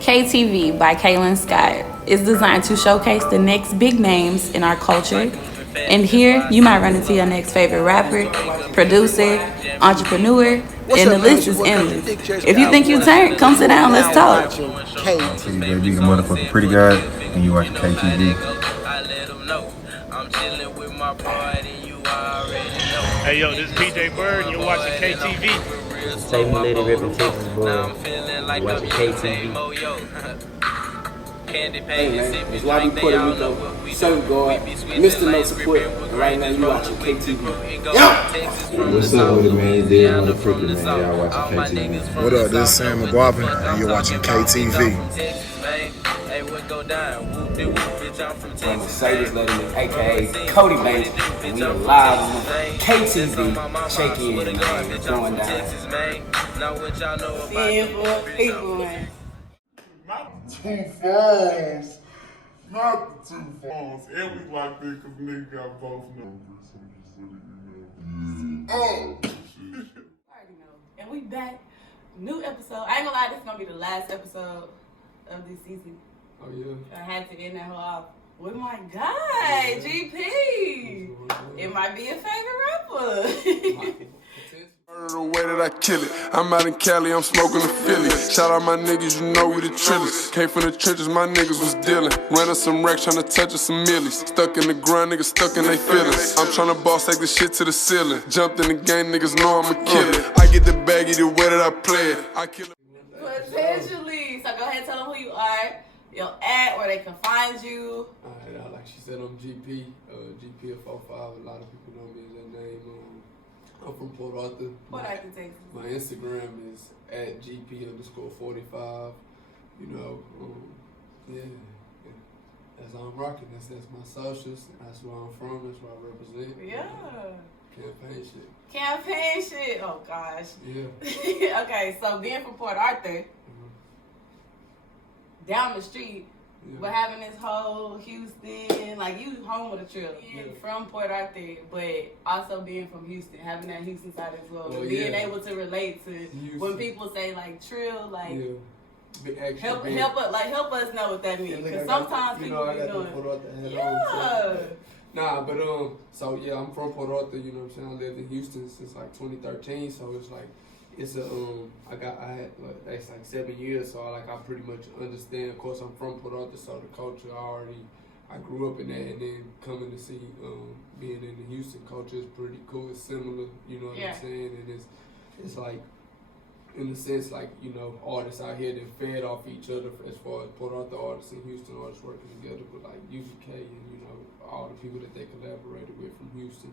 KTV by Kaylin Scott is designed to showcase the next big names in our culture. And here, you might run into your next favorite rapper, producer, entrepreneur, and the list is endless. If you think you turned, come sit down, let's talk. KTV, baby, the motherfucking pretty guy, and you watching KTV. Hey yo, this is PJ Bird and you're watching KTV. Say me Lady Rippin' Texas boy. You watching KTV. Hey man, it's YB Puerto Rico, Sun Guard, Mr. No Support, and right now you watching KTV. Yo! What's up with it, man? It's dead motherfucker, man. Y'all watching KTV. What up, this is Sam McGuavin, and you're watching KTV. I'm Mercedes Letterman, aka Cody Banks, and we are live on KTV. Check in, man. It's going down. Two phones. Not the two phones. And we like that because nigga got both numbers. Oh! And we back. New episode. I ain't gonna lie, this is gonna be the last episode of this season. Oh yeah. I had to end that whole off with my guy, GP. It might be a favorite rapper. The way that I kill it, I'm out in Cali, I'm smoking the Philly. Shout out my niggas, you know we the trillers. Came from the trenches, my niggas was dealing. Ran us some racks, tryna touch us some millies. Stuck in the grind, niggas stuck in they feelings. I'm tryna boss take this shit to the ceiling. Jumped in the game, niggas know I'm a killer. I get the baggy the way that I play it. I kill it. Potentially. So go ahead and tell them who you are, your ad, where they can find you. Alright, like she said, I'm GP. GP of 45. A lot of people know me as that name. I'm from Port Arthur. Port Arthur, Texas. My Instagram is at GP_45. You know, yeah. That's how I'm rocking. That's my socials. That's where I'm from. That's where I represent. Yeah. Campaign shit. Campaign shit. Oh gosh. Yeah. Okay, so being from Port Arthur, down the street. Yeah. But having this whole Houston, like you home with a trill, from Port Arthur, but also being from Houston, having that Houston side as well, being able to relate to Houston. When people say like trill, like help us know what that means, because sometimes people be doing. Nah, but so yeah, I'm from Port Arthur. You know what I'm saying? I lived in Houston since like 2013, so it's like. It's a I had that's like 7 years, so I pretty much understand. Of course, I'm from Port Arthur, so the culture I grew up in that, and then coming to see being in the Houston culture is pretty cool. It's similar, you know what I'm saying, and it's like in a sense like you know artists out here that fed off each other as far as Port Arthur artists and Houston artists working together with like UGK and you know all the people that they collaborated with from Houston.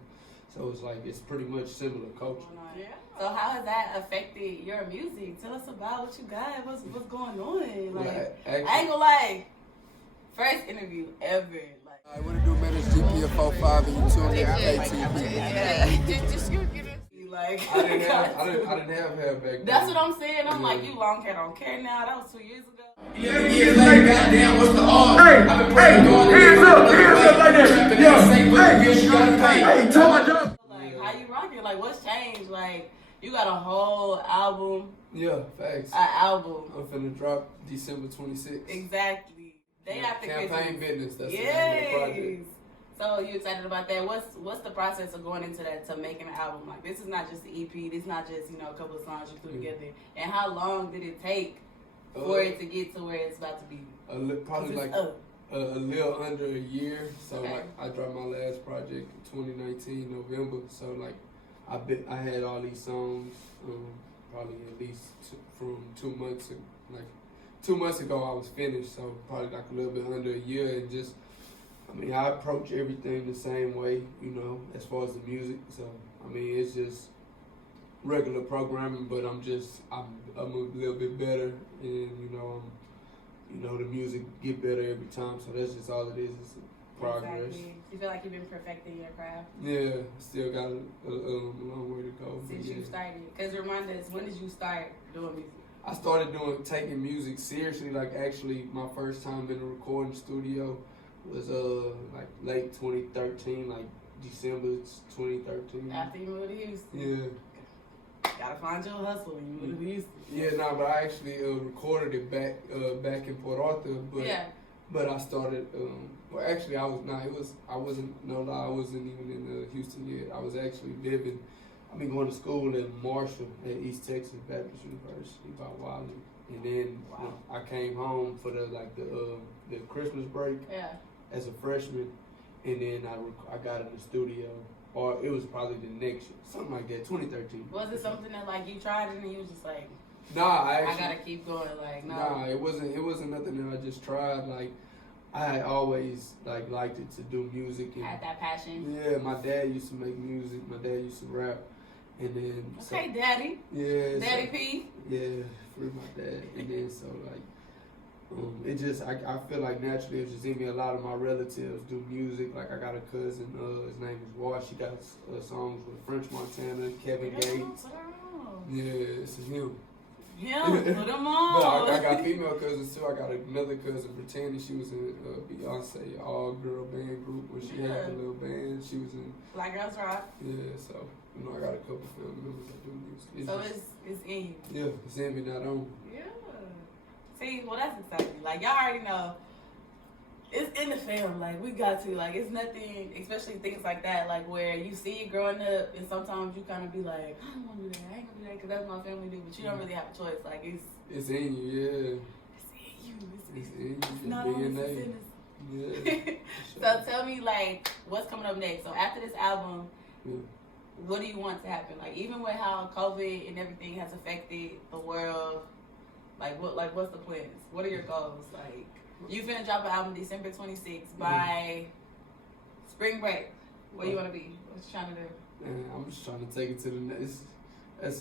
So it's like, it's pretty much similar culture. Yeah. So how has that affected your music? Tell us about what you got, what's going on. Like, I ain't gonna lie, first interview ever. Like, what it do, man, it's GP of 45 and you tune in to KTV. Like, I didn't have hair back then. That's what I'm saying. I'm like, you long hair don't care now. That was 2 years ago. 11 years later, goddamn, what's the odds? Hey, hands up like that. Hey, tell my job. Like, how you rocking? Like, what's changed? Like, you got a whole album. Yeah, facts. An album. I'm finna drop December 26th. Exactly. Day after Christmas. Campaign business. That's the name of the project. So you excited about that? What's the process of going into that, to making an album? Like, this is not just an EP. This is not just, you know, a couple of songs you threw together. And how long did it take for it to get to where it's about to be? Probably like a little under a year. So like I dropped my last project in 2019 November. So like I had all these songs probably at least from 2 months. Like 2 months ago I was finished. So probably like a little bit under a year, and just I mean I approach everything the same way, you know, as far as the music. So I mean it's just regular programming, but I'm a little bit better, and you know the music get better every time. So that's just all it is. It's progress. Exactly. You feel like you've been perfecting your craft? Yeah, still got a long way to go. Since you started, because remind us, when did you start doing music? I started taking music seriously. Like actually, my first time in a recording studio was like late 2013, like December 2013. After you moved to Houston. Yeah. gotta find your hustle when you move to Houston. Yeah, but I actually recorded it back in Port Arthur, but I started. Well, actually, I wasn't even in Houston yet. I was actually living. I've been going to school in Marshall at East Texas Baptist University by Wiley, and then I came home for the Christmas break as a freshman, and then I got in the studio. Or it was probably the next year, something like that, 2013. Was it something that like you tried and you was just like, nah, I gotta keep going, like no? Nah, it wasn't nothing that I just tried. Like I had always liked it to do music. And, had that passion. Yeah, my dad used to make music. My dad used to rap, and then okay, Daddy. Yeah, Daddy P. Yeah, free my dad, and then so like. It just, I feel like naturally it's just in me. A lot of my relatives do music. Like I got a cousin, his name is Wash. He got songs with French Montana, Kevin Gates. Yeah, it's him. Put him on. But I got female cousins too. I got another cousin, Brittany. She was in Beyonce all-girl band group when she had a little band. She was in Black Girls Rock. Yeah, so I got a couple family members that do music. So it's in you. Yeah, it's in me, not on. Yeah. See, well, that's exciting. Like, y'all already know, it's in the film. Like, we got to. Like, it's nothing, especially things like that, like, where you see it growing up, and sometimes you kind of be like, I don't want to do that. I ain't going to do that because that's what my family do. But you don't really have a choice. Like, it's in you, yeah. It's in you. It's in you. It's not on DNA. Yeah. So tell me, like, what's coming up next? So after this album, what do you want to happen? Like, even with how COVID and everything has affected the world, what's the plans? What are your goals? Like, you finna drop an album December 26th by spring break. Where you wanna be? What you trying to do? Man, I'm just trying to take it to the next. I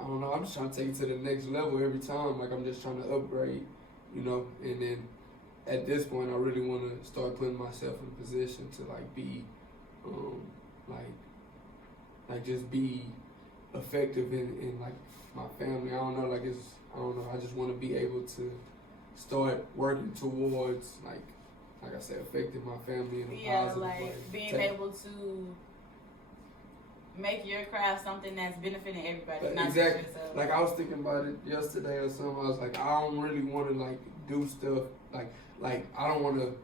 don't know. I'm just trying to take it to the next level every time. Like I'm just trying to upgrade, And then at this point, I really want to start putting myself in a position to be, just be effective in my family. I don't know. I just want to be able to start working towards like I said, affecting my family in a positive way. Being able to make your craft something that's benefiting everybody, not exactly. just yourself. Like I was thinking about it yesterday or something. I was like, I don't really want to do stuff like I don't want to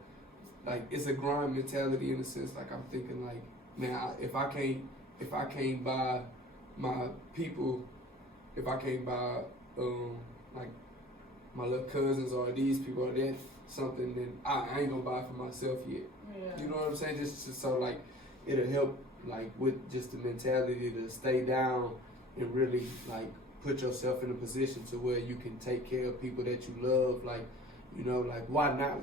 it's a grind mentality in a sense. Like I'm thinking man, if I can't buy my people, if I can't buy my little cousins or these people or that something, then I ain't gonna buy it for myself yet. Yeah. You know what I'm saying? Just so it'll help with just the mentality to stay down and really put yourself in a position to where you can take care of people that you love. Why not?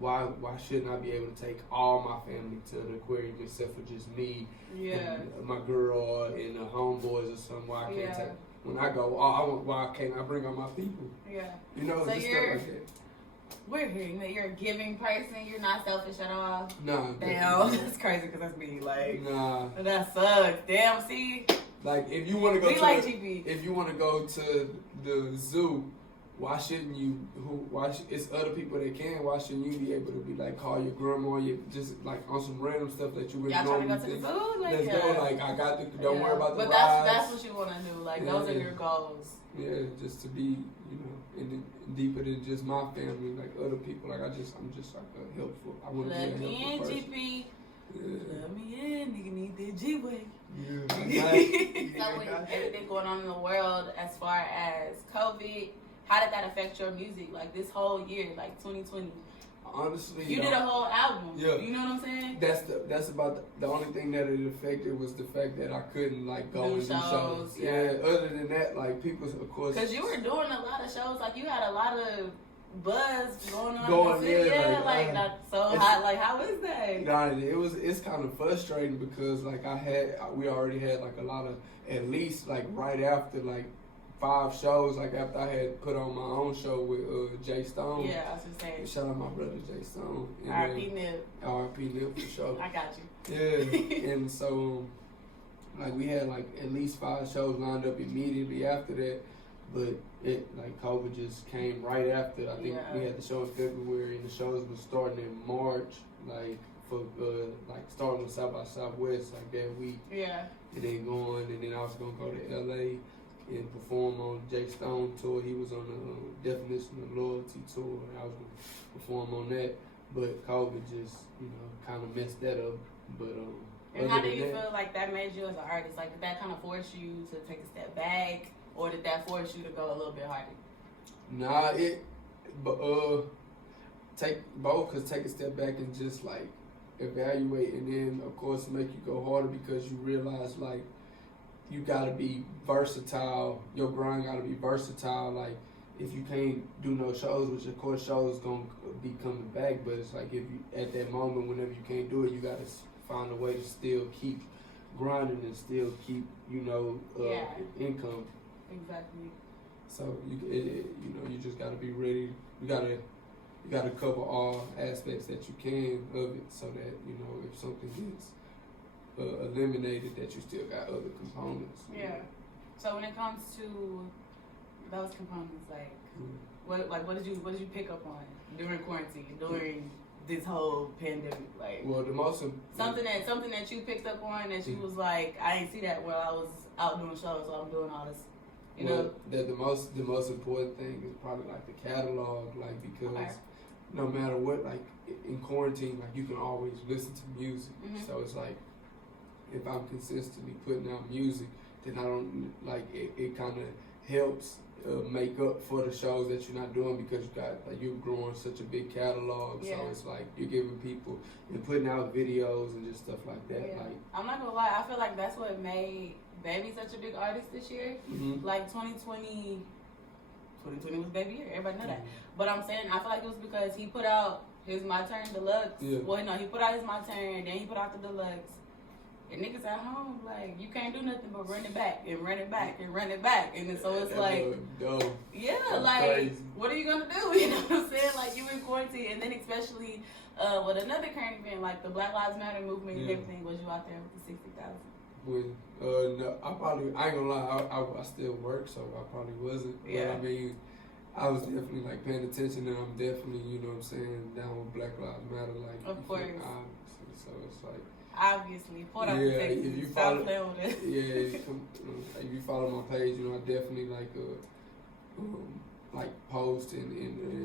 Why shouldn't I be able to take all my family to the aquarium except for just me, and my girl and the homeboys or something? Why I can't take? When I go, why can't I bring all my people? Yeah. So just stuff like that. We're hearing that you're a giving person. You're not selfish at all. No. Damn, that's crazy because that's me. Nah. That sucks. Damn, see? If you want to go GP. If you want to go to the zoo, why shouldn't you? It's other people that can. Why shouldn't you be able to be call your grandma, just on some random stuff that you wouldn't normally think? Y'all trying to go to the zoo? Let's go. I got the. Don't worry about the rides. But that's what you want to do. Those are your goals. Yeah, just to be, and deeper than just my family, other people. I'm just a helpful. I want to be a helpful in, person. GP. Yeah. Let me in. Nigga need that G-Way. Yeah. So with everything going on in the world as far as COVID, how did that affect your music? This whole year, 2020. Honestly, you did a whole album. Yeah. You know what I'm saying? That's about the only thing that it affected was the fact that I couldn't go and do shows. Yeah. Other than that, people of course. Because you were doing a lot of shows. You had a lot of buzz going on. How is that? Nah, it's kind of frustrating because we already had a lot of, at least right after 5 shows, after I had put on my own show with Jay Stone. Yeah, I was just saying. Shout out my brother Jay Stone. R.I.P. Nip. R.I.P. Nip for sure. I got you. Yeah, and so we had at least 5 shows lined up immediately after that, but it COVID just came right after. I think we had the show in February and the shows was starting in March, for like starting with South by Southwest like that week. Yeah. And then going, and then I was gonna go to LA and perform on Jay Stone tour. He was on the Definition of Loyalty tour, and I was gonna perform on that. But COVID just, kind of messed that up. But and how do you feel like that made you as an artist? Like, did that kind of force you to take a step back, or did that force you to go a little bit harder? Nah, take both, cause take a step back and just like evaluate, and then of course make you go harder because you realize like you gotta be versatile. Your grind gotta be versatile. Like if you can't do no shows, which of course shows gonna be coming back, but it's like if you at that moment, whenever you can't do it, you gotta find a way to still keep grinding and still keep income. Exactly. So you just gotta be ready. You gotta cover all aspects that you can of it, so that if something gets eliminated, that you still got other components. Yeah. So when it comes to those components, like what did you pick up on during quarantine, during this whole pandemic? Like, well, the most something that you picked up on that you was like, I ain't see that while I was out doing shows, so I'm doing all this. That the most important thing is probably like the catalog, like because no matter what, like in quarantine, like you can always listen to music. Mm-hmm. So it's like if I'm consistently putting out music, then I don't like it kind of helps make up for the shows that you're not doing because you're growing such a big catalog. Yeah. So it's like you're giving people and putting out videos and just stuff like that. Yeah. Like I'm not gonna lie, I feel like that's what made Baby such a big artist this year. Mm-hmm. Like 2020 was Baby year. Everybody know that. But I'm saying I feel like it was because he put out his My Turn Deluxe. Yeah. Well, no, he put out his My Turn, then he put out the Deluxe. And niggas at home, like, you can't do nothing but run it back and run it back and run it back. And then so it's like, yeah, that's like, crazy. What are you gonna do? You know what I'm saying? Like, you in quarantine, and then especially with another current event, like the Black Lives Matter movement and everything, was you out there with the 60,000? No, I ain't gonna lie, I still work, so I probably wasn't. Yeah. But I mean, I was definitely like paying attention, and I'm definitely, down with Black Lives Matter, like. Of course. Obviously, so it's like. Obviously, Port Arthur, Texas. If you Stop follow, playing with it. if you follow my page, I definitely like post and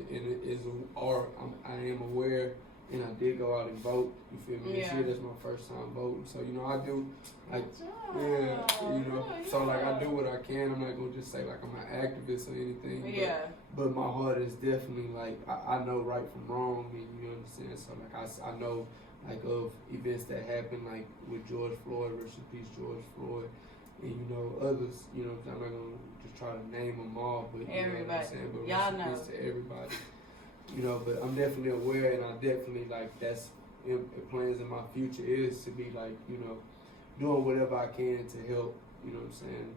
it is art. I am aware, and I did go out and vote. You feel me? This year, that's my first time voting. So I do like So like I do what I can. I'm not gonna just say like I'm an activist or anything. But my heart is definitely like I know right from wrong, and you understand. So like I know. Like of events that happened, like with George Floyd, rest in peace, George Floyd, and others. I'm not gonna just try to name them all, but everybody. Know what I'm saying. But y'all rest in know peace to everybody. But I'm definitely aware, and I definitely like that's plans in my future is to be like doing whatever I can to help. You know what I'm saying?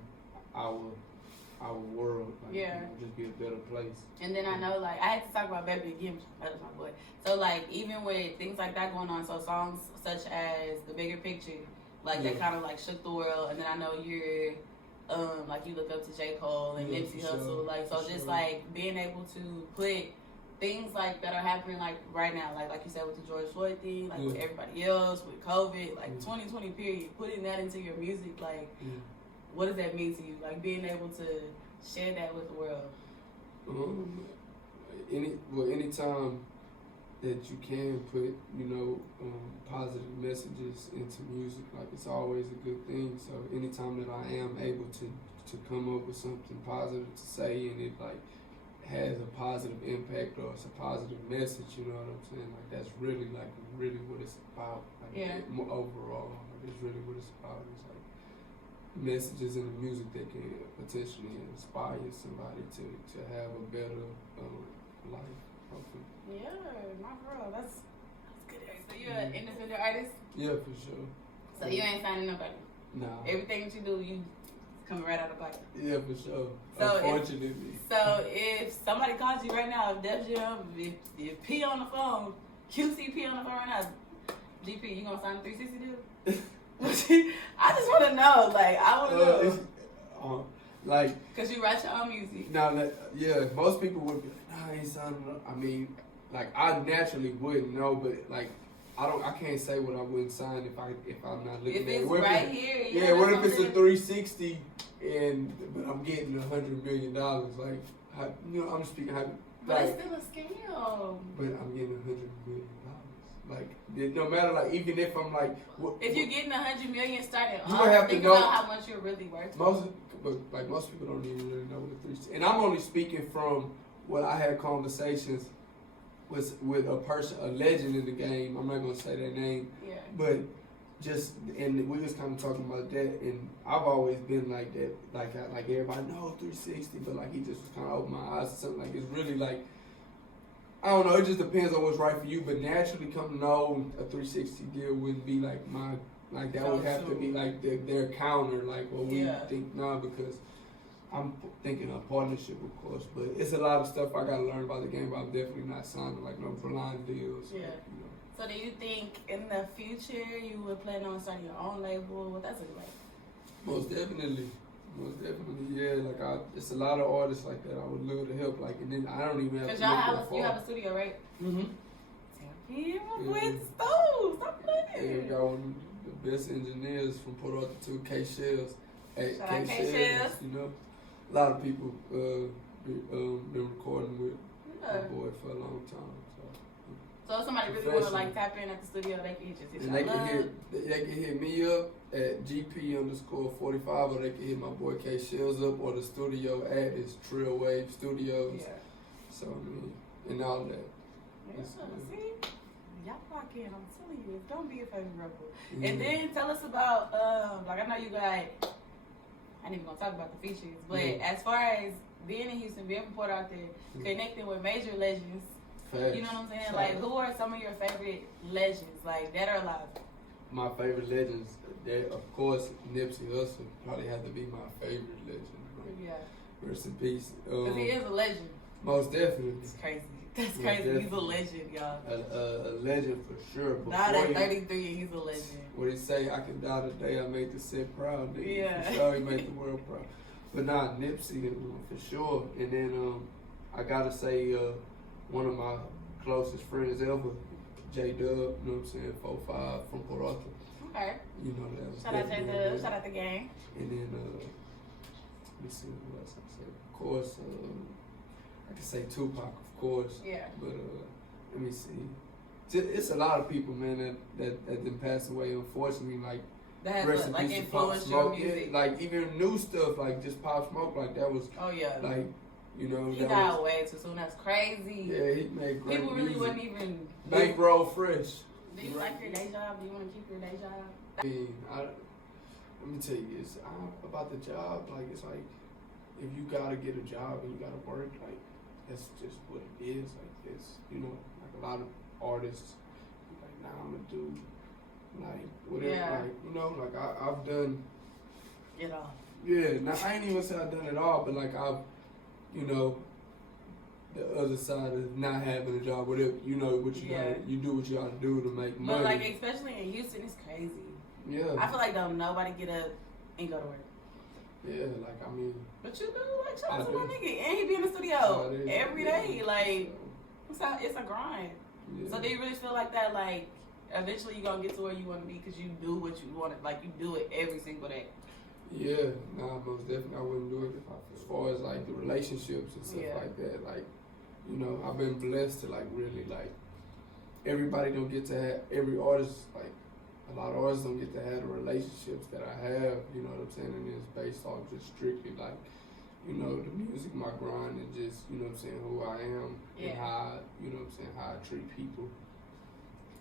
Our world, like, just be a better place. And then I know, like, I had to talk about Baby again. That was my boy. So, like, even with things like that going on, so songs such as The Bigger Picture, like, that kind of, like, shook the world. And then I know you're, like, you look up to J. Cole and Nipsey Hussle. Like, so just, like, being able to put things, like, that are happening, like, right now. Like you said, with the George Floyd thing, like, with everybody else, with COVID, like, 2020 period, putting that into your music, like, what does that mean to you? Like being able to share that with the world. Anytime that you can put, positive messages into music, like it's always a good thing. So anytime that I am able to come up with something positive to say, and it like has a positive impact or it's a positive message, you know what I'm saying? Like that's really what it's about. Like overall, like it's really what it's about. It's like messages in the music that can potentially inspire somebody to have a better life, hopefully. Yeah, my girl, that's good. So you're an independent artist? Yeah, for sure. So you ain't signing nobody? Nah. Everything that you do, you coming right out of pocket? Yeah, for sure. So unfortunately. If somebody calls you right now, if Def Jam, if P on the phone, QCP on the phone right now, GP, you gonna sign a 360 deal? I just want to know, like, I want to know. Because you write your own music. Most people would be like, nah, I ain't signing up. I mean, like, I naturally wouldn't know, but, like, I can't say what I wouldn't sign if I'm not looking If at it. it's What right if here, yeah. What if it's a 360 but I'm getting $100 million? Like, I'm speaking how. But Like, it's still a scam. but I'm getting $100 million. Like, no matter, like, even if I'm like, if you're getting $100 million starting you off, would have to think know about how much you're really worth. most people don't even really know what a 360. And I'm only speaking from what I had conversations with a person, a legend in the game. I'm not gonna say their name, but and we was kind of talking about that. And I've always been like that, like everybody know 360, but like he just was kind of opened my eyes to something. Like it's really like, I don't know. It just depends on what's right for you. But naturally, come to know a 360 deal wouldn't be like that would have to be like their counter, like what we think now, because I'm thinking a partnership, of course. But it's a lot of stuff I got to learn about the game. But I'm definitely not signing like no blind deals. Yeah. Like, So do you think in the future you would plan on starting your own label? What that's like? Most definitely, yeah. Like it's a lot of artists like that. I would love to help. Like, and then I don't even have to. Cause you have a studio, right? Mm-hmm. Yeah, my boy Stove. Stop playing. Yeah, we got one of the best engineers from Port Arthur too, K Shells. Hey, Shout out K Shells. You know, a lot of people been recording with my boy for a long time. So if somebody really want to like tap in at the studio, they can just hit and they can hit me up at GP_45, or they can hit my boy K Shells up, or the studio ad is Trill Wave Studios. Yeah. So I mean, and all that. Yeah. See, y'all lock in. I'm telling you, it's gonna be a favorite rebel. And then tell us about like I know you got. I ain't even gonna talk about the features, but as far as being in Houston, being from Port Arthur, connecting with major legends. You know what I'm saying? Like, who are some of your favorite legends, like dead or alive? My favorite legends, of course, Nipsey Hussle probably had to be my favorite legend. Right? Yeah. Rest in peace. Because he is a legend. Most definitely. It's crazy. That's crazy. Definitely. He's a legend, y'all. A legend for sure. Not at 33, he's a legend. What he say? I can die today. I make the set proud. Nigga. Yeah. For sure, he make the world proud. But nah, Nipsey for sure. And then I gotta say. One of my closest friends ever, J-Dub, you know what I'm saying, 4'5" from Port Arthur. Okay. You know that. Shout out J-Dub, shout out the gang. And then, let me see what else I say. Of course, I can say Tupac, of course. Yeah. But let me see. It's a lot of people, man, that didn't pass away, unfortunately, like, that has like influenced your music. Yeah, like even new stuff, like just Pop Smoke, like that was. Oh yeah. Like. You know, he died way too soon. That's crazy. Yeah, he made great people really music. Wasn't even bankroll fresh. Do you like your day job? Do you want to keep your day job? I mean, let me tell you this about the job. Like, it's like if you gotta get a job and you gotta work, like that's just what it is. Like it's like a lot of artists like, nah, I'm gonna do like whatever. Like like I've done it all. Yeah, now I ain't even say I've done it all, but like I've. The other side of not having a job, whatever, what you gotta, you do what you gotta do to make money. But like, especially in Houston, it's crazy. Yeah. I feel like don't nobody get up and go to work. Yeah, like, I mean. But you do, like, shout out to my nigga. And he be in the studio every day. Like, it's a grind. Yeah. So do you really feel like that, like, eventually you're gonna get to where you wanna be because you do what you want, like, you do it every single day? Yeah, nah, most definitely I wouldn't do it as far as like the relationships and stuff like that. Like, I've been blessed to like really like everybody don't get to have every artist, like a lot of artists don't get to have the relationships that I have, you know what I'm saying, and it's based off just strictly like, the music, my grind, and just, who I am and how how I treat people.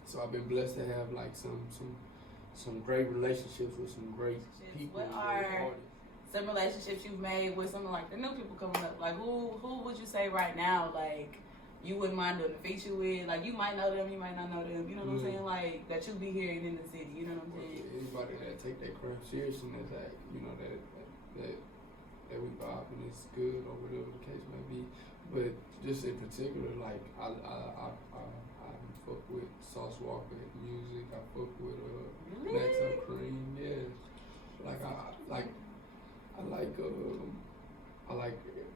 So I've been blessed to have like some great relationships with some great people. What are some relationships you've made with some of like the new people coming up? Like who would you say right now, like you wouldn't mind doing a feature with? Like you might know them, you might not know them, you know what I'm saying? Like that you be hearing in the city, you know what I'm saying? Anybody that take their craft serious and that's like, that we vibe and it's good or whatever the case may be. But just in particular, like I fuck with Sauce Walker music. I fuck with Max Up Cream. Yeah, like I like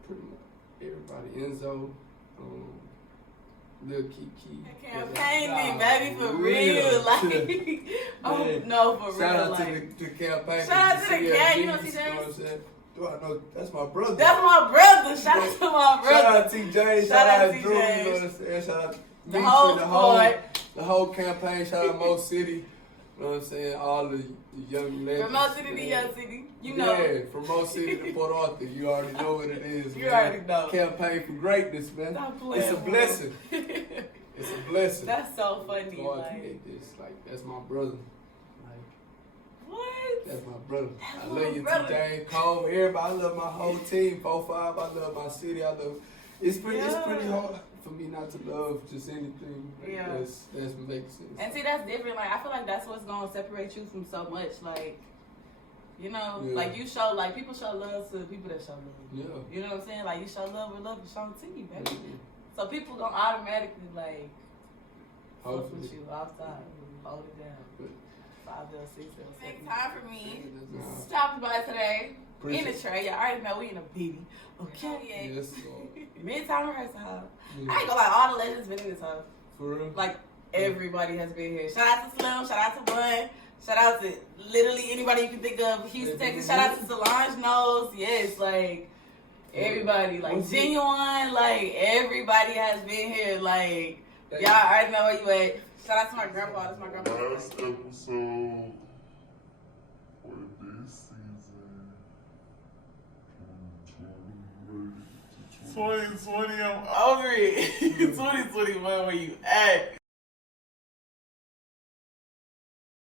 pretty much everybody. Enzo, Lil Kiki. Campaigning, baby, for real. Like, oh, no, for real. Shout out like, to the campaign. Shout out to the gang, you know T. James? You know what I'm saying? Do I know? That's my brother. That's my brother. Shout out to my brother. Shout out T. James. Shout out Drew. You know what I'm saying? Shout out the whole squad. The whole campaign. Shout out Mo City. You know what I'm saying? All the young legends. From Mo City to Young City. You know. Yeah, from Mo City to Port Arthur. You already know what it is, You man. already know. Campaign for greatness, man. Stop playing, It's a blessing. It's a blessing. That's so funny. God Like, created this. Like, that's my brother. Like, what? that's my brother. That's I my love you, brother. T. James, Cole, everybody. I love my whole team. 4-5. I love my city. I love. It's pretty hard for me not to love just anything. Like, Yeah. That's what makes sense. And see, that's different. Like, I feel like that's what's gonna separate you from so much. Like, you know, like you show, like people show love to people that show love. Yeah. You know what I'm saying? Like you show love with love, you show to you, baby. So people gonna automatically like fuck with you outside, hold it down. 5L6L. Make time for me. Stopped by today. In the tray, y'all already know we in a BB. Okay. Yes. Mid-time rehearsal. I ain't gonna lie, all the legends been in this house. For real? Like everybody has been here. Shout out to Slim, shout out to Bun, shout out to literally anybody you can think of. Houston, Texas. Shout out to Solange Knows. Yes, like everybody, like Genuine, like everybody has been here. Like y'all already know where you at. Shout out to my grandpa. That's my grandpa. Last episode for this season. 2020, I'm over it. 2021, where you at?